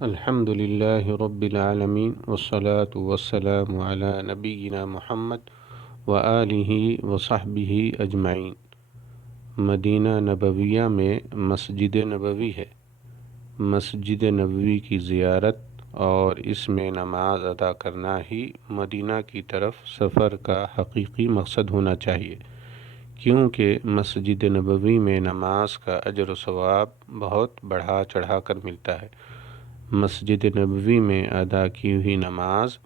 الحمد للہ رب العالمین والصلاة والسلام علی نبینا محمد وآلہ وصحبہ اجمعین۔ مدینہ نبویہ میں مسجد نبوی ہے۔ مسجد نبوی کی زیارت اور اس میں نماز ادا کرنا ہی مدینہ کی طرف سفر کا حقیقی مقصد ہونا چاہیے، کیونکہ مسجد نبوی میں نماز کا اجر و ثواب بہت بڑھا چڑھا کر ملتا ہے۔ مسجد نبوی میں ادا کی ہوئی نماز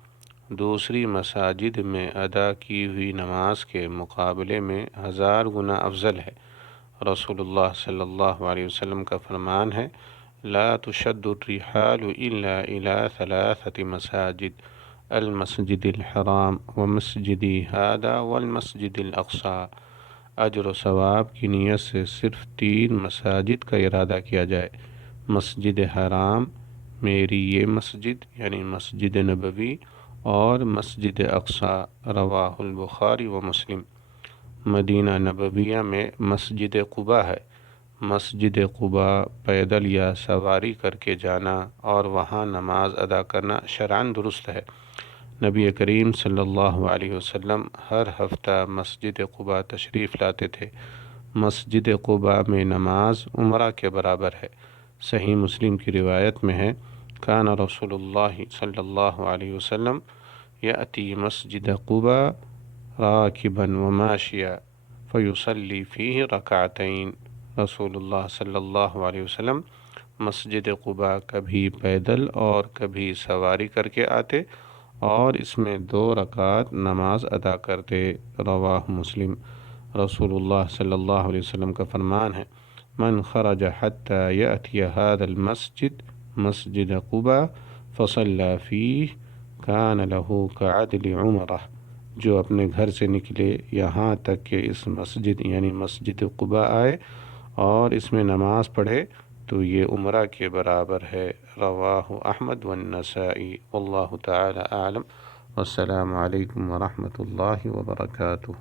دوسری مساجد میں ادا کی ہوئی نماز کے مقابلے میں 1000 گنا افضل ہے۔ رسول اللہ صلی اللہ علیہ وسلم کا فرمان ہے، لا تشد الرحال الا الى 3 مساجد، المسجد الحرام ومسجدی هذا والمسجد الاقصی۔ اجر و ثواب کی نیت سے صرف 3 مساجد کا ارادہ کیا جائے، مسجد حرام، میری یہ مسجد یعنی مسجد نبوی، اور مسجد اقصی، رواہ البخاری و مسلم۔ مدینہ نبویہ میں مسجد قباء ہے۔ مسجد قباء پیدل یا سواری کر کے جانا اور وہاں نماز ادا کرنا شرعاً درست ہے۔ نبی کریم صلی اللہ علیہ وسلم ہر ہفتہ مسجد قباء تشریف لاتے تھے۔ مسجد قباء میں نماز عمرہ کے برابر ہے۔ صحیح مسلم کی روایت میں ہے، کان رسول اللہ صلی اللہ علیہ وسلم یأتی مسجد قباء راکبا وماشیا فیصلی فیہ رکعتین۔ رسول اللہ صلی اللہ علیہ وسلم مسجد قباء کبھی پیدل اور کبھی سواری کر کے آتے اور اس میں 2 رکعت نماز ادا کرتے، رواہ مسلم۔ رسول اللہ صلی اللہ علیہ وسلم کا فرمان ہے، من خرج حتی یأتی هذا المسجد مسجد قباء فصلی فیہ کان لہ کعدل عمرہ۔ جو اپنے گھر سے نکلے یہاں تک کہ اس مسجد یعنی مسجد قباء آئے اور اس میں نماز پڑھے تو یہ عمرہ کے برابر ہے، رواہ احمد والنسائی۔ واللہ تعالی اعلم، والسلام علیکم ورحمۃ اللہ وبرکاتہ۔